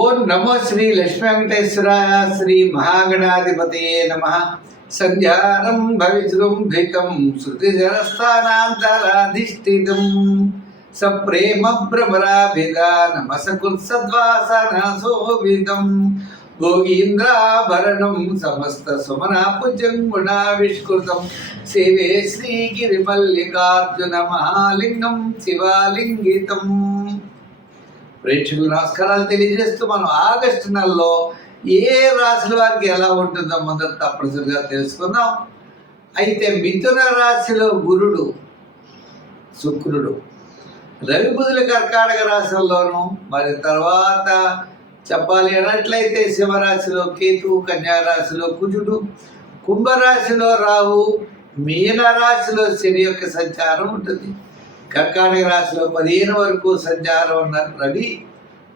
ఓం నమో శ్రీ లక్ష్మీ వెంకటేశ్వరాయ శ్రీ మహాగణాధిపతయే నమః. సంధ్యారం భవిజృంభికం శృతిజరస్థానాంతరాధిష్ఠితం సప్రేమ భ్రమరాభిధానమసకృత్సద్వాసనశోభితం భోగీంద్రాభరణం సమస్త సుమనాపుజం గుణావిష్కృతం సేవే శ్రీగిరిమల్లికార్జున మహాలింగం శివాలింగితం. ప్రేక్షకులు నమస్కారాలు తెలియజేస్తూ మనం ఆగస్టు నెలలో ఏ రాశుల వారికి ఎలా ఉంటుందో మొదట తప్పనిసరిగా తెలుసుకుందాం. అయితే మిథున రాశిలో గురుడు, శుక్రుడు, రవి బుధుల కర్కాటక రాశుల్లోనూ, మరి తర్వాత చెప్పాలి అన్నట్లయితే సింహరాశిలో కేతువు, కన్యారాశిలో కుజుడు, కుంభరాశిలో రాహు, మీనరాశిలో శని యొక్క సంచారం ఉంటుంది. కర్కాటక రాశిలో 15 వరకు సంచారం ఉన్న రవి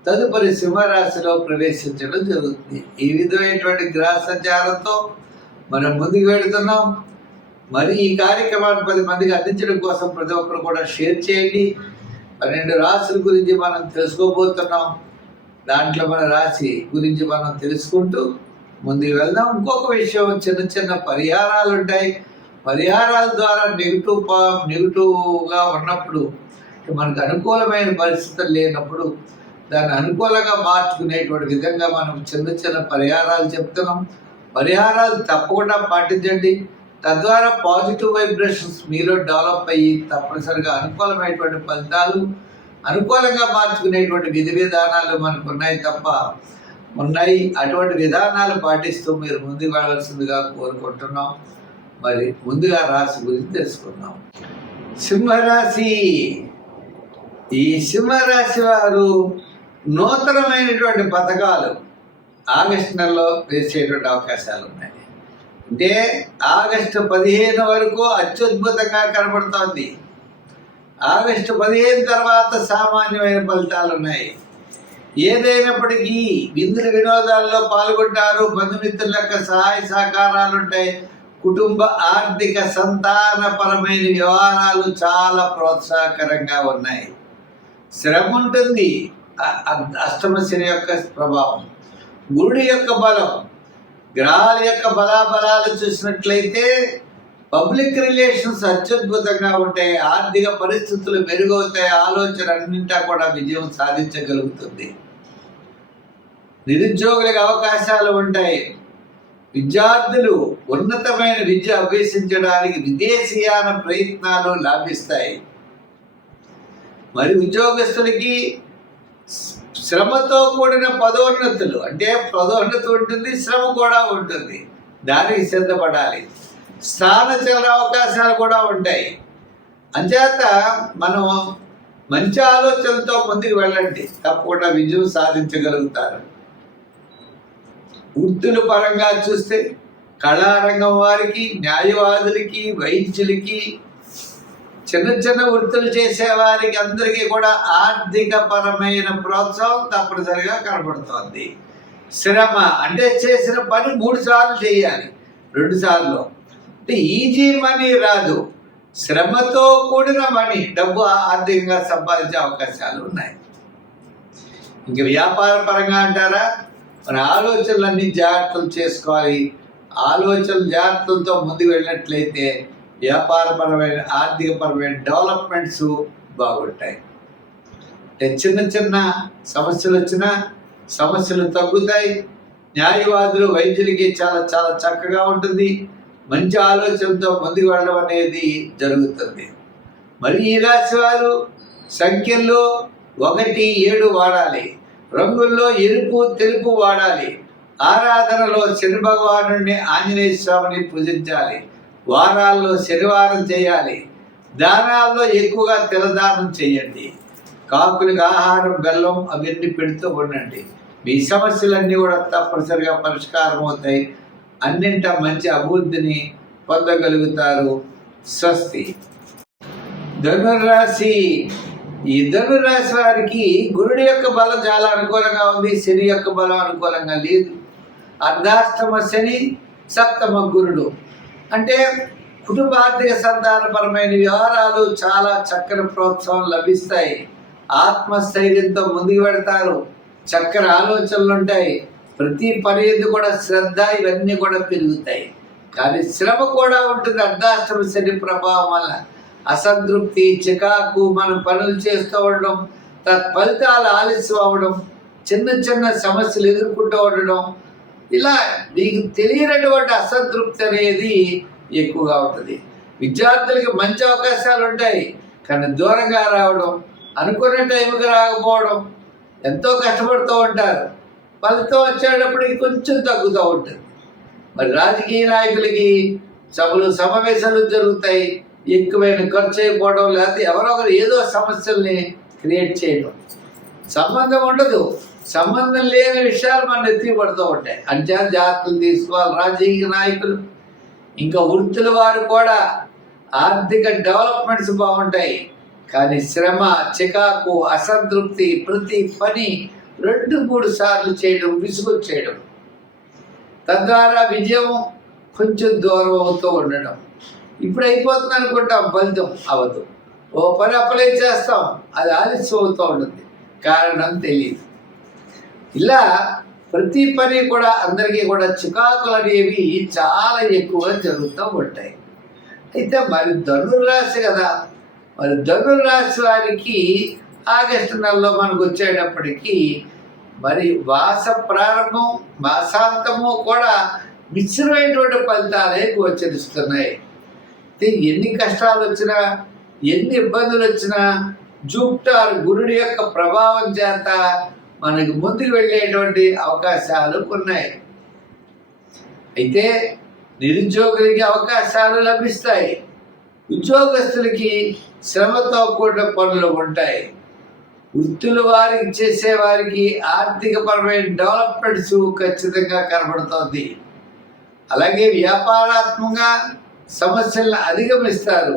తదుపరి సింహరాశిలో ప్రవేశించడం జరుగుతుంది. ఈ విధమైనటువంటి గ్రహ సంచారంతో మనం ముందుకు వెళుతున్నాం. మరి ఈ కార్యక్రమాన్ని 10 మందికి అందించడం కోసం ప్రతి ఒక్కరు కూడా షేర్ చేయండి. 12 రాశుల గురించి మనం తెలుసుకోబోతున్నాం. దాంట్లో మన రాశి గురించి మనం తెలుసుకుంటూ ముందుకు వెళ్దాం. ఇంకొక విషయం, చిన్న చిన్న పరిహారాలు ఉంటాయి. పరిహారాల ద్వారా నెగిటివ్గా ఉన్నప్పుడు, మనకు అనుకూలమైన పరిస్థితులు లేనప్పుడు దాన్ని అనుకూలంగా మార్చుకునేటువంటి విధంగా మనం చిన్న చిన్న పరిహారాలు చెప్తున్నాం. పరిహారాలు తప్పకుండా పాటించండి. తద్వారా పాజిటివ్ వైబ్రేషన్స్ మీలో డెవలప్ అయ్యి తప్పనిసరిగా అనుకూలమైనటువంటి ఫలితాలు, అనుకూలంగా మార్చుకునేటువంటి విధి విధానాలు మనకు ఉన్నాయి. అటువంటి విధానాలు పాటిస్తూ మీరు ముందుకు వెళ్ళాల్సిందిగా కోరుకుంటున్నాం. మరి ముందుగా రాశి గురించి తెలుసుకుందాం. సింహరాశి. ఈ సింహరాశి వారు నూతనమైనటువంటి పథకాలు ఆగస్టు నెలలో వేసేటువంటి అవకాశాలు ఉన్నాయి. అంటే ఆగస్టు 15 వరకు అత్యద్భుతంగా కనబడుతోంది. ఆగస్టు 15 తర్వాత సామాన్యమైన ఫలితాలు ఉన్నాయి. ఏదైనప్పటికీ విందుల వినోదాల్లో పాల్గొంటారు. బంధుమిత్రుల యొక్క సహాయ సహకారాలు ఉంటాయి. కుటుంబ ఆర్థిక సంతానపరమైన వ్యవహారాలు చాలా ప్రోత్సాహకరంగా ఉన్నాయి. శ్రమ ఉంటుంది. అష్టమ శని యొక్క ప్రభావం, గురుడి యొక్క బలం, గ్రహాల యొక్క బలాబలాలు చూసినట్లయితే పబ్లిక్ రిలేషన్స్ అత్యద్భుతంగా ఉంటాయి. ఆర్థిక పరిస్థితులు మెరుగవుతాయి. ఆలోచన అన్నింటా కూడా విజయం సాధించగలుగుతుంది. నిరుద్యోగులకు అవకాశాలు ఉంటాయి. విద్యార్థులు ఉన్నతమైన విద్య అభ్యసించడానికి విదేశీయాన ప్రయత్నాలు లాభిస్తాయి. మరి ఉద్యోగస్తులకి శ్రమతో కూడిన పదోన్నతులు, అంటే పదోన్నతి ఉంటుంది, శ్రమ కూడా ఉంటుంది. దానికి సిద్ధపడాలి. స్థానచలన అవకాశాలు కూడా ఉంటాయి. అంచేత మనం మంచి ఆలోచనలతో ముందుకు వెళ్ళండి. తప్పకుండా విజయం సాధించగలుగుతారు. వృత్తుల పరంగా చూస్తే కళారంగం వారికి, న్యాయవాదులకి, వైద్యులకి, చిన్న చిన్న వృత్తులు చేసేవారికి అందరికీ కూడా ఆర్థిక పరమైన ప్రోత్సాహం తప్పనిసరిగా కనబడుతోంది. శ్రమ అంటే చేసిన పని 3 సార్లు చేయాలి, 2 సార్లు. అంటే ఈజీ మనీ రాదు, శ్రమతో కూడిన మనీ, డబ్బు ఆర్థికంగా సంపాదించే అవకాశాలు ఉన్నాయి. ఇంక వ్యాపార పరంగా అంటారా, మన ఆలోచనలన్నీ జాగ్రత్తలు చేసుకోవాలి. జాగ్రత్తలతో ముందుకు వెళ్ళినట్లయితే వ్యాపారపరమైన, ఆర్థికపరమైన డెవలప్మెంట్స్ బాగుంటాయి. చిన్న చిన్న సమస్యలు వచ్చినా సమస్యలు తగ్గుతాయి. న్యాయవాదులు, వైద్యులకి చాలా చాలా చక్కగా ఉంటుంది. మంచి ఆలోచనతో ముందుకు వెళ్ళడం అనేది జరుగుతుంది. మరి ఈ రాశి వారు సంఖ్యల్లో 1, 7 వాడాలి. రంగుల్లో ఎరుపు, తెలుపు వాడాలి. ఆరాధనలో శని భగవాను, ఆంజనేయ స్వామిని పూజించాలి. వారాల్లో శనివారం చేయాలి. దానాల్లో ఎక్కువగా తిలదానం చేయండి. కాకులకు ఆహారం, బెల్లం అవన్నీ పెడుతూ ఉండండి. మీ సమస్యలన్నీ కూడా తప్పనిసరిగా పరిష్కారం అవుతాయి. అన్నింట మంచి అభివృద్ధిని పొందగలుగుతారు. స్వస్తి. ధనుర్రాశి. ఈ ధనుర్రాశి వారికి గురుడి యొక్క బలం చాలా అనుకూలంగా ఉంది. శని యొక్క బలం అనుకూలంగా లేదు. అర్ధాష్టమ శని, సప్తమ గురుడు. అంటే కుటుంబ ఆర్థిక సంతానపరమైన వ్యవహారాలు చాలా చక్కని ప్రోత్సాహం లభిస్తాయి. ఆత్మస్థైర్యంతో ముందుకు పెడతారు. చక్కని ఆలోచనలు ఉంటాయి, ప్రతి పని ఎందు కూడా శ్రద్ధ, ఇవన్నీ కూడా పెరుగుతాయి. కానీ శ్రమ కూడా ఉంటుంది. అర్ధాష్టమ శని ప్రభావం వల్ల అసంతృప్తి, చికాకు, మనం పనులు చేస్తూ ఉండడం, తత్ఫలితాలు ఆలస్యం అవ్వడం, చిన్న చిన్న సమస్యలు ఎదుర్కొంటూ ఉండడం, ఇలా మీకు తెలియనటువంటి అసంతృప్తి అనేది ఎక్కువగా ఉంటుంది. విద్యార్థులకి మంచి అవకాశాలు ఉంటాయి, కానీ దూరంగా రావడం, అనుకునే టైంకి రాకపోవడం, ఎంతో కష్టపడుతూ ఉంటారు, ఫలితం వచ్చేటప్పటికి కొంచెం తగ్గుతూ ఉంటుంది. మరి రాజకీయ నాయకులకి సభలు సమావేశాలు జరుగుతాయి, ఎక్కువైన ఖర్చు అయిపోవడం, లేకపోతే ఎవరో ఒకరు ఏదో సమస్యల్ని క్రియేట్ చేయడం, సంబంధం ఉండదు, సంబంధం లేని విషయాలు మన ఎత్తి పడుతూ ఉంటాయి. అంచేత జాగ్రత్తలు తీసుకోవాలి రాజకీయ నాయకులు. ఇంకా వృత్తుల వారు కూడా ఆర్థిక డెవలప్మెంట్స్ బాగుంటాయి, కానీ శ్రమ, చికాకు, అసంతృప్తి, ప్రతి పని 2-3 సార్లు చేయడం, విసుగొచ్చేయడం, తద్వారా విజయం కొంచెం దూరం అవుతూ ఉండడం. ఇప్పుడు అయిపోతుంది అనుకుంటాం, ఫలితం అవ్వదు. ఓ పని అప్లై చేస్తాం, అది ఆలస్యం అవుతూ ఉంటుంది, కారణం తెలియదు. ఇలా ప్రతి పని కూడా అందరికీ కూడా చికాకులు అనేవి చాలా ఎక్కువగా జరుగుతూ ఉంటాయి. అయితే మరి ధనుర్రాశి కదా, మరి ధనుర్రాశి వారికి ఆగస్టు నెలలో మనకు వచ్చేటప్పటికీ మరి మాస ప్రారంభం, మాసాంతము కూడా మిశ్రమైనటువంటి ఫలితాలే గోచరిస్తున్నాయి. ఎన్ని కష్టాలు వచ్చినా, ఎన్ని ఇబ్బందులు వచ్చినా, జూపిటర్ గురుడి యొక్క ప్రభావం చేత మనకి ముందుకు వెళ్ళేటువంటి అవకాశాలు ఉన్నాయి. అయితే నిరుద్యోగులకి అవకాశాలు లభిస్తాయి, ఉద్యోగస్తులకి శ్రమతో కూడిన పనులు ఉంటాయి, వృత్తుల వారికి చేసేవారికి ఆర్థికపరమైన డెవలప్మెంట్స్ ఖచ్చితంగా కనబడుతోంది. అలాగే వ్యాపారాత్మకంగా సమస్యలను అధిగమిస్తారు.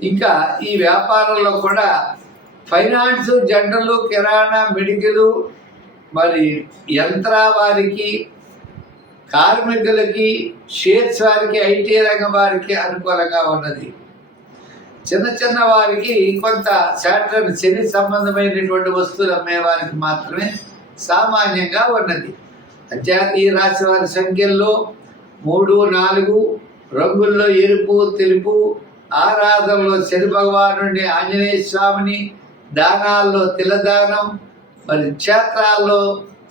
ఇంకా ఈ వ్యాపారంలో కూడా ఫైనాన్స్, జనరల్, కిరాణా, మెడికల్, మరి యంత్ర వారికి, కార్మికులకి, షేర్స్ వారికి, ఐటీ రంగం వారికి అనుకూలంగా ఉన్నది. చిన్న చిన్న వారికి కొంత శాటర్న్, శని సంబంధమైనటువంటి వస్తువులు అమ్మే వారికి మాత్రమే సామాన్యంగా ఉన్నది. అంచేత ఈ రాశి వారి సంఖ్యల్లో 3, 4, రంగుల్లో ఎరుపు, తెలుపు, ఆరాధనలో శని భగవానుడిని, ఆంజనేయ స్వామిని, దానాల్లో తిలదానం, మరి క్షేత్రాల్లో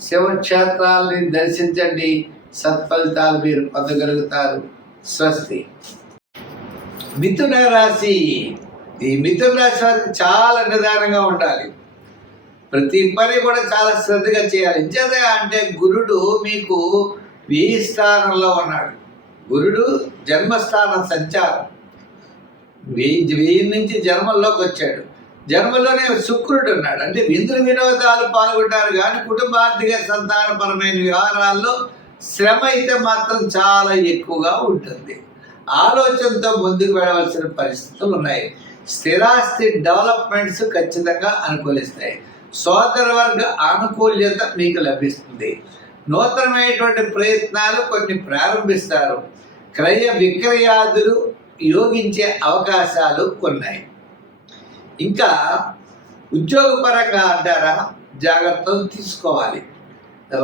శివక్షేత్రాలని దర్శించండి, సత్ఫలితాలు మీరు పొందగలుగుతారు. స్వస్తి. మిథున రాశి. ఈ మిథున రాశి వారికి చాలా నిదానంగా ఉండాలి, ప్రతి పని కూడా చాలా శ్రద్ధగా చేయాలి. ఇంచేత అంటే గురుడు మీకు 1000 స్థానంలో ఉన్నాడు. గురుడు జన్మస్థానం సంచారం, 1000 నుంచి జన్మల్లోకి వచ్చాడు. జన్మలోనే శుక్రుడు ఉన్నాడు. అంటే విందులు వినోదాలు పాల్గొంటారు, కానీ కుటుంబార్థిక సంతానపరమైన వ్యవహారాల్లో శ్రమ అయితే మాత్రం చాలా ఎక్కువగా ఉంటుంది. ఆలోచనతో ముందుకు వెళ్ళవలసిన పరిస్థితులు ఉన్నాయి. స్థిరాస్తి డెవలప్మెంట్స్ ఖచ్చితంగా అనుకూలిస్తాయి. సోదర వర్గ ఆనుకూల్యత మీకు లభిస్తుంది. నూతనమైనటువంటి ప్రయత్నాలు కొన్ని ప్రారంభిస్తారు. క్రయ విక్రయాదులు యోగించే అవకాశాలు ఉన్నాయి. ఇంకా ఉద్యోగపరంగా అంటారా, జాగ్రత్తలు తీసుకోవాలి.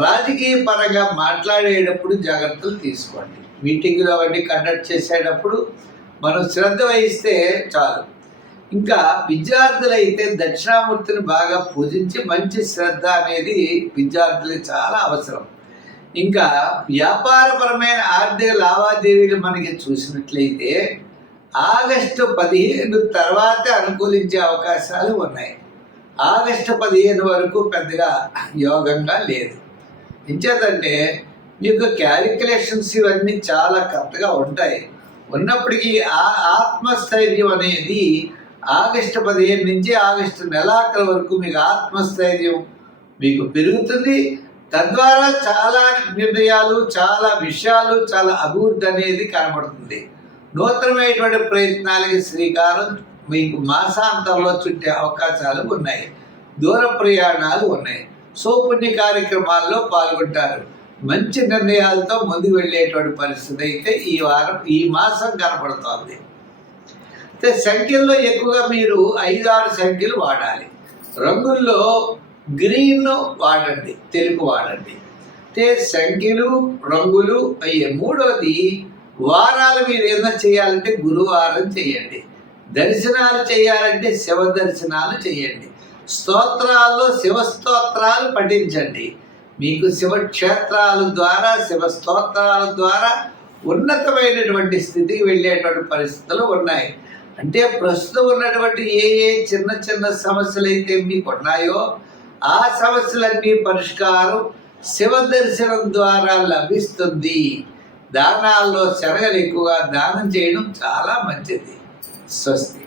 రాజకీయ పరంగా మాట్లాడేటప్పుడు జాగ్రత్తలు తీసుకోండి. మీటింగులు అవన్నీ కండక్ట్ చేసేటప్పుడు మనం శ్రద్ధ వహిస్తే చాలు. ఇంకా విద్యార్థులైతే దక్షిణామూర్తిని బాగా పూజించి మంచి శ్రద్ధ అనేది విద్యార్థులకు చాలా అవసరం. ఇంకా వ్యాపారపరమైన ఆర్థిక లావాదేవీలు మనకి చూసినట్లయితే ఆగస్టు 15 తర్వాత అనుకూలించే అవకాశాలు ఉన్నాయి. ఆగస్టు 15 వరకు పెద్దగా యోగంగా లేదు. ఇంచేతంటే మీకు క్యాలిక్యులేషన్స్ ఇవన్నీ చాలా కరెక్ట్గా ఉంటాయి. ఉన్నప్పటికీ ఆ ఆత్మస్థైర్యం అనేది ఆగస్టు 15 నుంచి ఆగస్టు నెలాఖరు వరకు మీకు ఆత్మస్థైర్యం మీకు పెరుగుతుంది. తద్వారా చాలా నిర్ణయాలు, చాలా విషయాలు, చాలా అభివృద్ధి అనేది కనబడుతుంది. నూతనమైనటువంటి ప్రయత్నాలకి శ్రీకారం మీకు మాసాంతంలో చుట్టే అవకాశాలు ఉన్నాయి. దూర ప్రయాణాలు ఉన్నాయి. సౌపుణ్య కార్యక్రమాల్లో పాల్గొంటారు. మంచి నిర్ణయాలతో ముందుకు వెళ్ళేటువంటి పరిస్థితి అయితే ఈ మాసం కనపడుతోంది. అయితే సంఖ్యల్లో ఎక్కువగా మీరు 5-6 సంఖ్యలు వాడాలి. రంగుల్లో గ్రీన్ వాడండి, తెలుపు వాడండి. అంటే సంఖ్యలు రంగులు అయ్యే. మూడోది వారాలు మీరు ఏదైనా చేయాలంటే గురువారం చేయండి. దర్శనాలు చేయాలంటే శివ దర్శనాలు చేయండి. స్తోత్రాల్లో శివ స్తోత్రాలు పఠించండి. మీకు శివక్షేత్రాల ద్వారా శివ స్తోత్రాల ద్వారా ఉన్నతమైనటువంటి స్థితికి వెళ్ళేటువంటి పరిస్థితులు ఉన్నాయి. అంటే ప్రస్తుతం ఉన్నటువంటి ఏ ఏ చిన్న చిన్న సమస్యలు అయితే మీకు ఉన్నాయో ఆ సమస్యలన్నీ పరిష్కారం శివ దర్శనం ద్వారా లభిస్తుంది. దానాల్లో శనగలు ఎక్కువగా దానం చేయడం చాలా మంచిది. స్వస్తి.